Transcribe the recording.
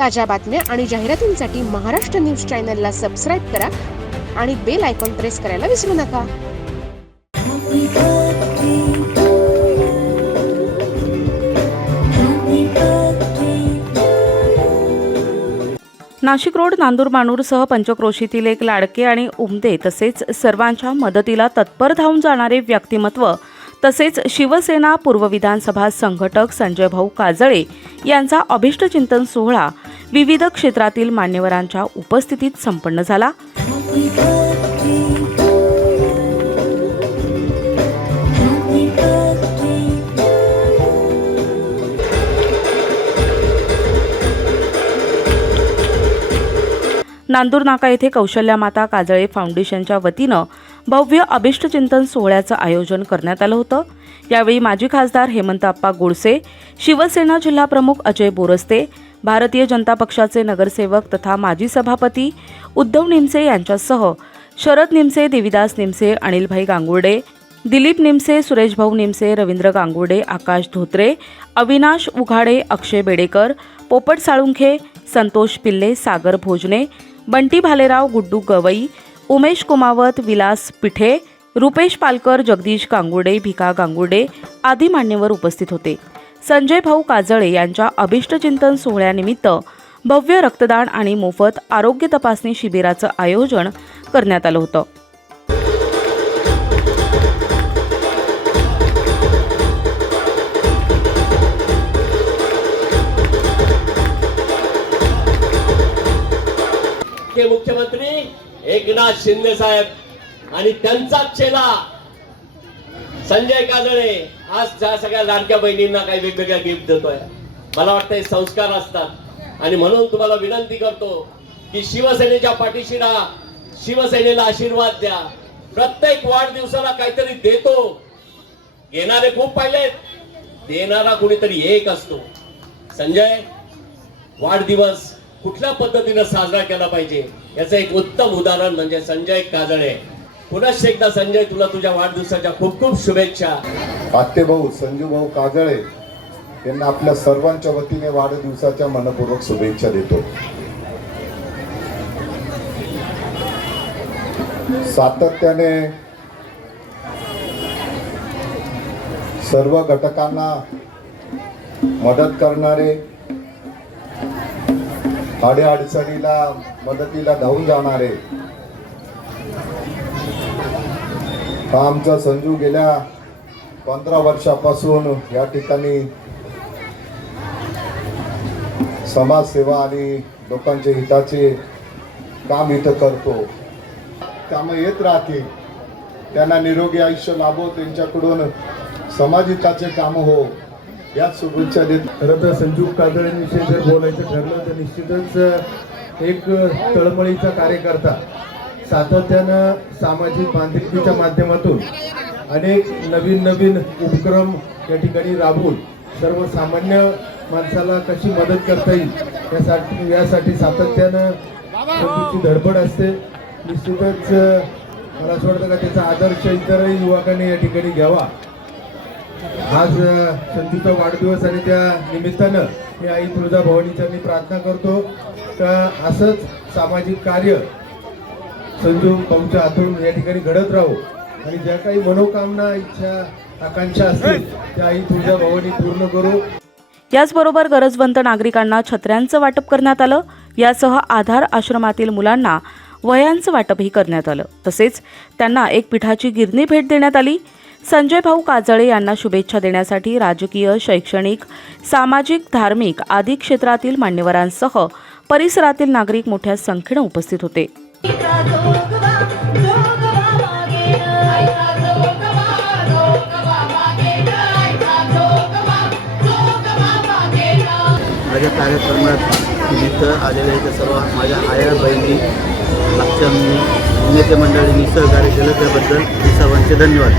ताज्या बातम्या आणि जाहिरातींसाठी महाराष्ट्र न्यूज चॅनलला सबस्क्राईब करा आणि बेल आयकॉन प्रेस करायला विसरू नका. नाशिक रोड नांदूर माणूरसह पंचक्रोशीतील एक लाडके आणि उमदे तसेच सर्वांच्या मदतीला तत्पर धावून जाणारे व्यक्तिमत्व तसेच शिवसेना पूर्व विधानसभा संघटक संजय भाऊ काजळे यांचा अभिष्टचिंतन सोहळा विविध क्षेत्रातील मान्यवरांच्या उपस्थितीत संपन्न झाला. नांदूर नाका येथे कौशल्या माता काजळे फाउंडेशनच्या वतीनं भव्य अभिष्टचिंतन सोहळ्याचं आयोजन करण्यात आलं होतं. यावेळी माजी खासदार हेमंत आप्पा गोडसे शिवसेना जिल्हाप्रमुख अजय बोरस्ते भारतीय जनता पक्षाचे नगरसेवक तथा माजी सभापती उद्धव निमसे यांच्यासह शरद निमसे देविदास निमसे अनिलभाई गांगुर्डे दिलीप निमसे सुरेशभाऊ निमसे रवींद्र गांगुर्डे आकाश धोत्रे अविनाश उघाडे अक्षय बेडेकर पोपट साळुंखे संतोष पिल्ले सागर भोजने बंटी भालेराव गुड्डू गवई उमेश कुमावत विलास पिठे रुपेश पालकर जगदीश गांगुडे भिका गांगुडे आदी मान्यवर उपस्थित होते. संजय भाऊ काजळे यांच्या अभिष्टचिंतन सोहळ्यानिमित्त भव्य रक्तदान आणि मोफत आरोग्य तपासणी शिबिराचं आयोजन करण्यात आलं होतं. एकनाथ शिंदे साहेब आणि त्यांचाच चेला संजय काजळे. आज त्या सगळ्या लाडक्या बहिणींना काही वेगवेगळ्या गिफ्ट देतोय. मला वाटतं हे संस्कार असतात. आणि म्हणून तुम्हाला विनंती करतो की शिवसेनेच्या पाठीशी राहा शिवसेनेला आशीर्वाद द्या. प्रत्येक वाढदिवसाला काहीतरी देतो. घेणारे खूप पाहिलेत. देणारा कुणीतरी एक असतो. संजय वाढदिवस कुठल्या पद्धतीनं साजरा केला पाहिजे? याचं एक उत्तम उदाहरण म्हणजे संजय काजळे. पुनश्च एकदा संजय तुला तुझ्या वाढदिवसाच्या खूप खूप शुभेच्छा. आत्तेभाऊ संजू भाऊ काजळे यांना आपल्या सर्वांच्या वतीने वाढदिवसाच्या मनपूर्वक शुभेच्छा देतो. सातत्याने सर्व घटकांना मदत करणारे अडचणीला मदतीला धावून जाणारे. आमचा संजू गेल्या पंधरा वर्षापासून या ठिकाणी समाजसेवा आणि लोकांच्या हिताचे काम इथं करतो. त्यामुळे येत राहतील त्यांना निरोगी आयुष्य लाभो त्यांच्याकडून समाजिकाचे काम हो. याच शुभेच्छा देत खरं तर संजू काजळेंविषयी जर बोलायचं ठरलं तर निश्चितच एक तळमळीचा कार्यकर्ता सातत्यानं सामाजिक बांधिलकीच्या माध्यमातून अनेक नवीन नवीन उपक्रम या ठिकाणी राबवून सर्वसामान्य माणसाला कशी मदत करता येईल यासाठी यासाठी सातत्यानं धडपड असते. निश्चितच मला असं वाटतं का त्याचा आदर्श इतरही युवकांनी या ठिकाणी घ्यावा. आज संधीचा वाढदिवस आणि त्या निमित्तानं मी आई तुळजा भवानीच्या मी प्रार्थना करतो. का असंच सामाजिक कार्य संजू भाऊच्या हातून या ठिकाणी घडत राहू. आणि ज्या काही मनोकामना इच्छा आकांक्षा असतील त्या आई तुळजा भवानी पूर्ण करू. याचबरोबर गरजवंत नागरिकांना छत्र्यांचं वाटप करण्यात आलं. यासह आधार आश्रमातील मुलांना वयांचं वाटपही करण्यात आलं. तसेच त्यांना एक पिठाची गिरणी भेट देण्यात आली. संजय भाऊ काजळे यांना शुभेच्छा देण्यासाठी राजकीय शैक्षणिक सामाजिक धार्मिक आदी क्षेत्रातील मान्यवरांसह परिसरातील नागरिक मोठ्या संख्येनं उपस्थित होते. माझ्या कार्यक्रमात इथं आलेल्या सर्व. माझ्या आया बहिणी मागच्या नेते मंडळींनी सहकार्य केलं त्याबद्दल सर्वांचे धन्यवाद.